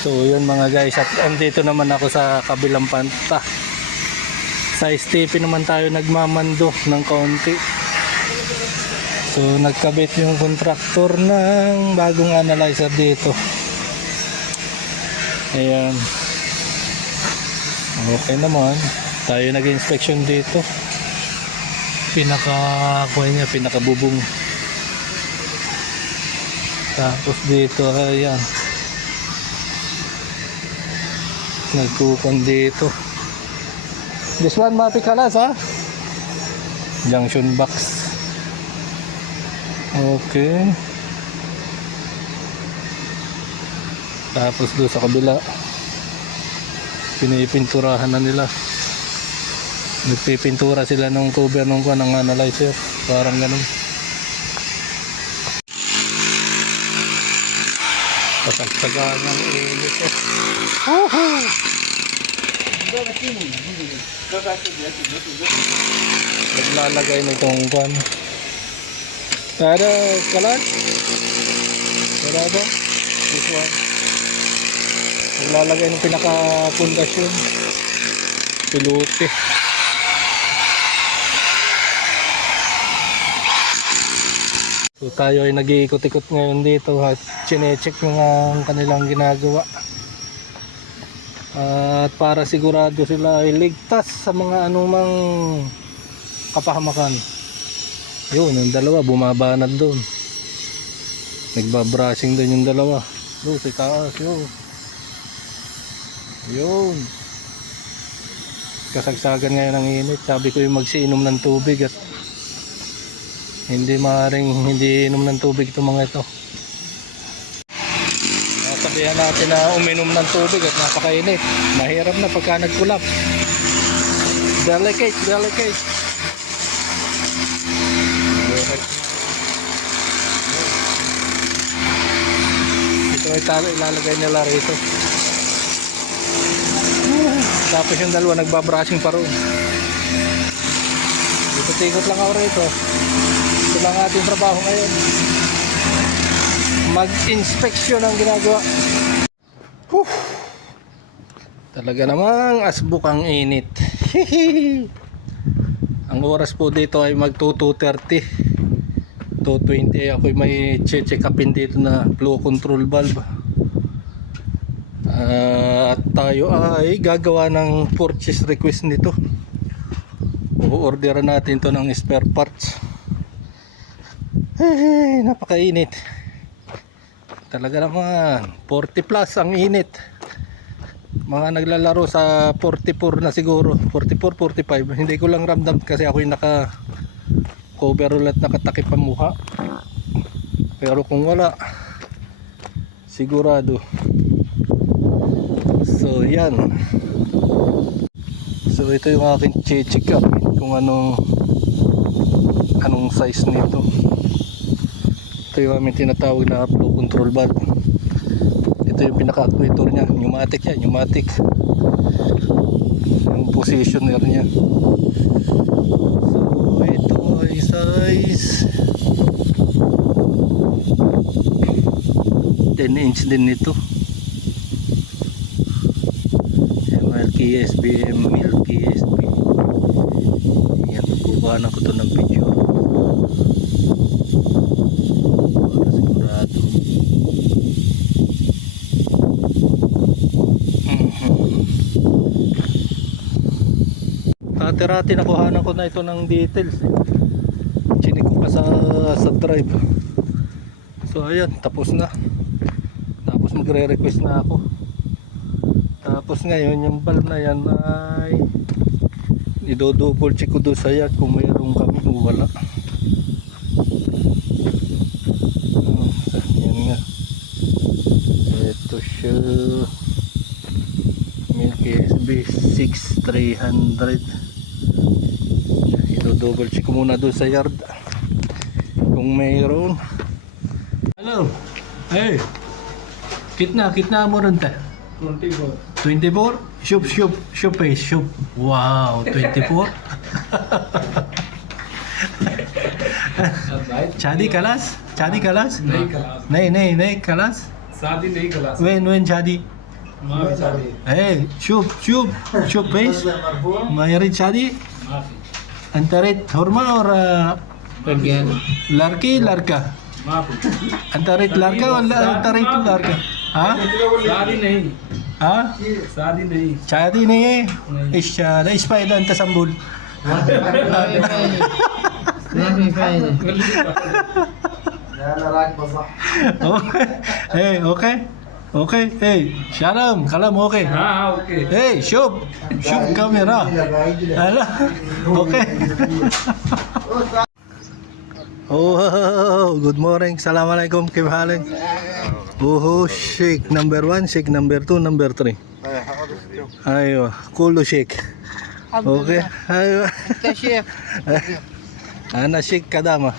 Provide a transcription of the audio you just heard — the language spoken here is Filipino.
So yun mga guys, at andito naman ako sa kabilang panta. Sa STP naman tayo nagmamando ng kaunti. So nagkabit yung kontraktor ng bagong analyzer dito. Ayan. Okay naman. Tayo nag-inspection dito. Pinakabubong. Tapos dito, ayan. Nagkukan dito. This one, mapikalas ha? Junction box. Okay. Tapos doon sa kabila, pinipinturahan na nila. Nagpipintura sila ng cover ng analyzer. Parang ganun. Patagtagaan ng init eh. Woohoo! Naglalagay na itong kwan. Ada kalan? Ada ba? This one. Naglalagay ng pinaka-pundasyon. Pilote. So tayo ay nag-iikot-ikot ngayon dito at chine-check yung kanilang ginagawa. At para sigurado sila ay ligtas sa mga anumang kapahamakan. Yun, yung dalawa bumabanat doon. Nagbabrushing doon yung dalawa. Doon sa taas, yun. Yun. Kasagsagan ngayon ng init. Sabi ko yung magsiinom ng tubig at hindi inom ng tubig itong mga ito. Sabihan natin na uminom ng tubig at napakainit. Mahirap na pagka nagkulap. Delicate. Ito ay ilalagay nila rito. Tapos yung dalawa nagbabrushing pa roon. Ikot-ikot lang ako rito. Ito lang ating trabaho ngayon. Mag-inspection ang ginagawa. Talaga namang asbuk ang init. Ang oras po dito ay mag 2:30. 2:20 ako may check upin dito na flow control valve. At tayo ay gagawa ng purchase request nito. O-orderan natin to ng spare parts. Napakainit. Talaga naman 40 plus ang init. Mga naglalaro sa 44 na siguro, 44, 45. Hindi ko lang ramdam kasi ako yung naka coverall at nakatakip ang mukha. Pero kung wala, sigurado. So yan. So ito yung aking check up kung anong size nito. Ito yung aming tinatawag na flow control valve. Ito yung pinaka-actuator nya, pneumatic yan, pneumatic. Yung positioner nya. So ito ay size 10 inch din nito. Milky SBM, Milky SB. Yan, kukuhanan ko to ng video. Sigurado. Dati nakuhanan ko na ito ng details. Chinik ko pa sa drive. So ayan, tapos na. Tapos magre-request na ako. Tapos ngayon yung valve na yan ay i-double check ko doon sa yacht kung mayroong kami kung wala. Yan nga. Ito siya. Milky SB 6300. I-double check ko muna doon sa yard kung mayroon. Hello. Hey. Kitna mo rin ta. 24? Shoop. Wow, 24? शादी कलास? नहीं कलास। नहीं कलास? शादी नहीं class. When शादी? ما في شادي. ايه شوف بيس ما يريد شادي. ما في. انت ريد حرمة اور رجال. लड़का ما في. انت ريد लड़का ولا انت ريد लड़का हाँ शादी नहीं. हाँ शादी नहीं. शादी नहीं है नहीं. ايش فايدة انت سنبول لا راكبه صح. ايه اوكي ايه سلام كلام اوكي हाँ ओके. ايه شوف كاميرا هلا اوكي Oh, good morning. Assalamualaikum. كيف حالك؟ اوه شيك نمبر 1 شيك نمبر 2 نمبر 3 ايوه كله شيك اوكي ايوه انت شيخ. انا شيك كدامه